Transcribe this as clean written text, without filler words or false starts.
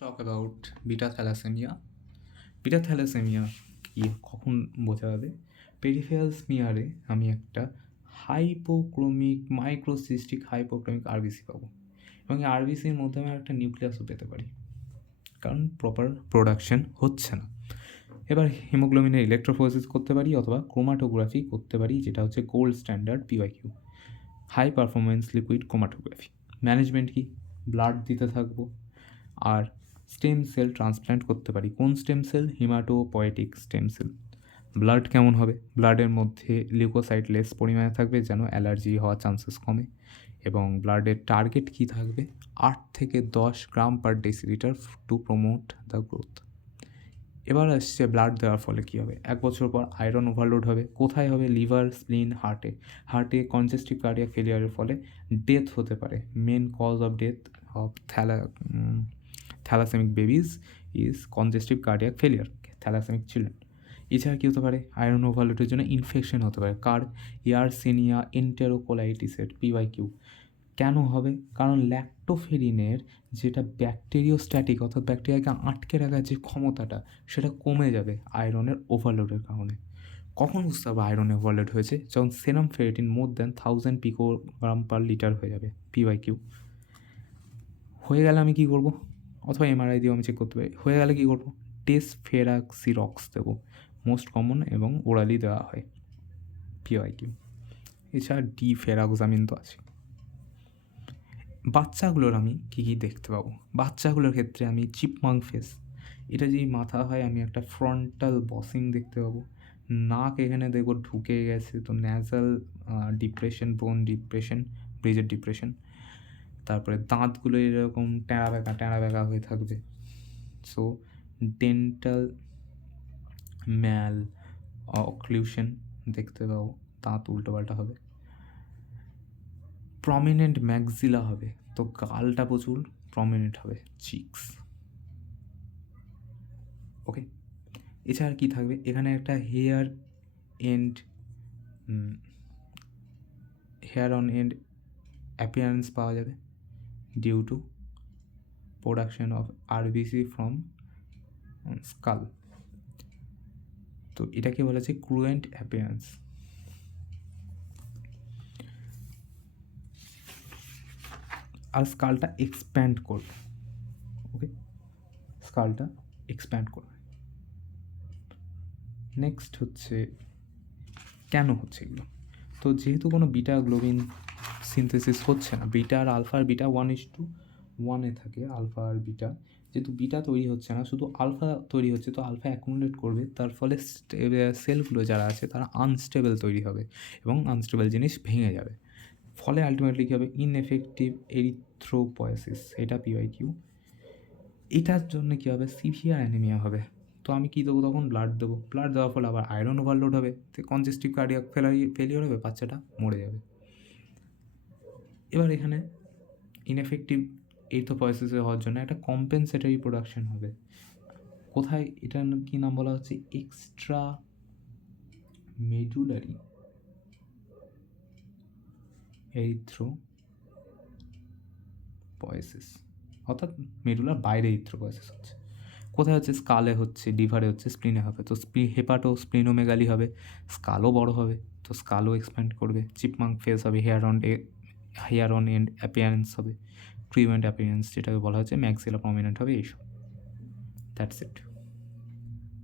Talk about beta thalassaemia. Beta thalassaemia কি কখন বোঝা যাবে? পেরিফেরাল স্মিয়ারে আমি একটা হাইপোক্রোমিক মাইক্রোসিস্টিক হাইপোক্রোমিক আরবিসি পাবো, এবং এই আরবিসির মধ্যে আমি একটা নিউক্লিয়াসও পেতে পারি, কারণ প্রপার প্রোডাকশন হচ্ছে না। এবার হিমোগ্লোবিনের ইলেকট্রোফোরেসিস করতে পারি অথবা ক্রোমাটোগ্রাফি করতে পারি, যেটা হচ্ছে gold standard PYQ, high performance liquid chromatography. Management কি? ব্লাড দিতে থাকবো, আর স্টেম সেল ট্রান্সপ্ল্যান্ট করতে পারি। কোন stem cell? Haematopoietic stem cell. Blood কেমন হবে? ব্লাডের মধ্যে লিউকোসাইট লেস পরিমাণে থাকবে, যেন অ্যালার্জি হওয়ার চান্সেস কমে, এবং ব্লাডের টার্গেট কি থাকবে? 8 থেকে 10 gram per decilitre to promote the growth. এবার আসছে ব্লাড দেওয়ার ফলে কী হবে? 1 বছর পর আয়রন ওভারলোড হবে। কোথায় হবে? লিভার, স্প্লিন, হার্টে। হার্টে কনজেস্টিভ কার্ডিয়াক ফেলিয়ারের ফলে ডেথ হতে পারে। Main cause of death of thalassemic babies is congestive cardiac failure, thalassemic children. এছাড়া কী হতে পারে? আয়রন ওভারলোডের জন্য ইনফেকশন হতে পারে। কার? Yersinia এন্টেরোকোলাইটিসের PYQ. কেন হবে? কারণ ল্যাক্টোফেরিনের যেটা ব্যাকটেরিওস্ট্যাটিক অর্থাৎ ব্যাকটেরিয়াকে আটকে রাখার যে ক্ষমতাটা, সেটা কমে যাবে আয়রনের ওভারলোডের কারণে। কখন বুঝতে হবে আয়রন ওভারলোড হয়েছে? যখন serum ferritin more than 1000 picogram per litre হয়ে যাবে, পিওয়াইকিউ। হয়ে গেলে আমি কী করবো? অথবা এমআরআই দিয়েও আমি চেক করতে পারি। হয়ে গেলে কী করবো? ডেসফেরাক্সিরক্স দেবো, মোস্ট কমন, এবং ওরালি দেওয়া হয় পিওয়াইকিউ। এছাড়া ডিফেরাক্সামিন তো আছে। বাচ্চাগুলোর আমি কী কী দেখতে পাবো? বাচ্চাগুলোর ক্ষেত্রে আমি চিপমাঙ্ক ফেস, এটা যেই মাথা হয় আমি একটা ফ্রন্টাল বসিং দেখতে পাবো। নাক এখানে দেখবো ঢুকে গেছে, তো ন্যাজাল ডিপ্রেশন, বোন ডিপ্রেশন, ব্রিজের ডিপ্রেশন। তারপরে দাঁতগুলো এরকম ট্যাঁড়া ব্যাকা হয়ে থাকবে। সো ডেন্টাল ম্যাল অক্লুশন দেখতে পাবো, দাঁত উল্টোপাল্টা হবে। প্রমিনেন্ট ম্যাক্সিলা হবে, তো গালটা প্রচুর প্রমিনেন্ট হবে, চিক্স। ওকে, এছাড়া কী থাকবে? এখানে একটা হেয়ার অন এন্ড অ্যাপিয়ারেন্স পাওয়া যাবে due to production of RBC from skull. তো এটাকে বলা যায় ক্রুয়েন্ট অ্যাপিয়ারেন্স। আর স্কালটা এক্সপ্যান্ড করবে। ওকে, স্কালটা এক্সপ্যান্ড করবে। নেক্সট হচ্ছে কেন হচ্ছে এগুলো? তো যেহেতু কোনো বিটা গ্লোবিন সিনথেসিস হচ্ছে না, বিটা আর আলফা আর বিটা 1:1 থাকে, আলফা আর বিটা। যেহেতু বিটা তৈরি হচ্ছে না, শুধু আলফা তৈরি হচ্ছে, তো আলফা অ্যাকুমুলেট করবে, তার ফলে সেলগুলো যারা আছে তারা আনস্টেবল তৈরি হবে, এবং আনস্টেবল জিনিস ভেঙে যাবে। ফলে আলটিমেটলি কী হবে? ইনএফেক্টিভ এরিথ্রোপয়েসিস, এটা পিওয়াইকিউ। এটার জন্য কী হবে? সিভিয়ার অ্যানিমিয়া হবে। তো আমি কী দেবো তখন? ব্লাড দেবো। ব্লাড দেওয়ার ফলে আবার আয়রন ওভারলোড হবে, তো কনজেস্টিভ কার্ডিয়াক ফেলিওর হবে, বাচ্চাটা মরে যাবে। এবার এখানে ইনএফেক্টিভ এরিথ্রোপয়েসিস হওয়ার জন্য একটা কম্পেনসেটরি প্রোডাকশন হবে। কোথায়? এটার কী নাম বলা হচ্ছে? এক্সট্রা মেডুলারি এরিথ্রোপয়েসিস, অর্থাৎ মেডুলার বাইরে এরিথ্রোপয়েসিস হচ্ছে। কোথায় হচ্ছে? স্কালে হচ্ছে, লিভারে হচ্ছে, স্প্লিনে হবে। তো হেপাটো স্প্লিনোমেগালি হবে, স্কালও বড় হবে, তো স্কালও এক্সপ্যান্ড করবে। চিপমাঙ্ক ফেস হবে, হেয়ার অন এন্ড অ্যাপিয়ারেন্স হবে, ক্রিউয়েন্ট অ্যাপিয়ারেন্স যেটাকে বলা হচ্ছে ম্যাক্সিলা প্রমিনেন্ট হবে, এইসব। That's it.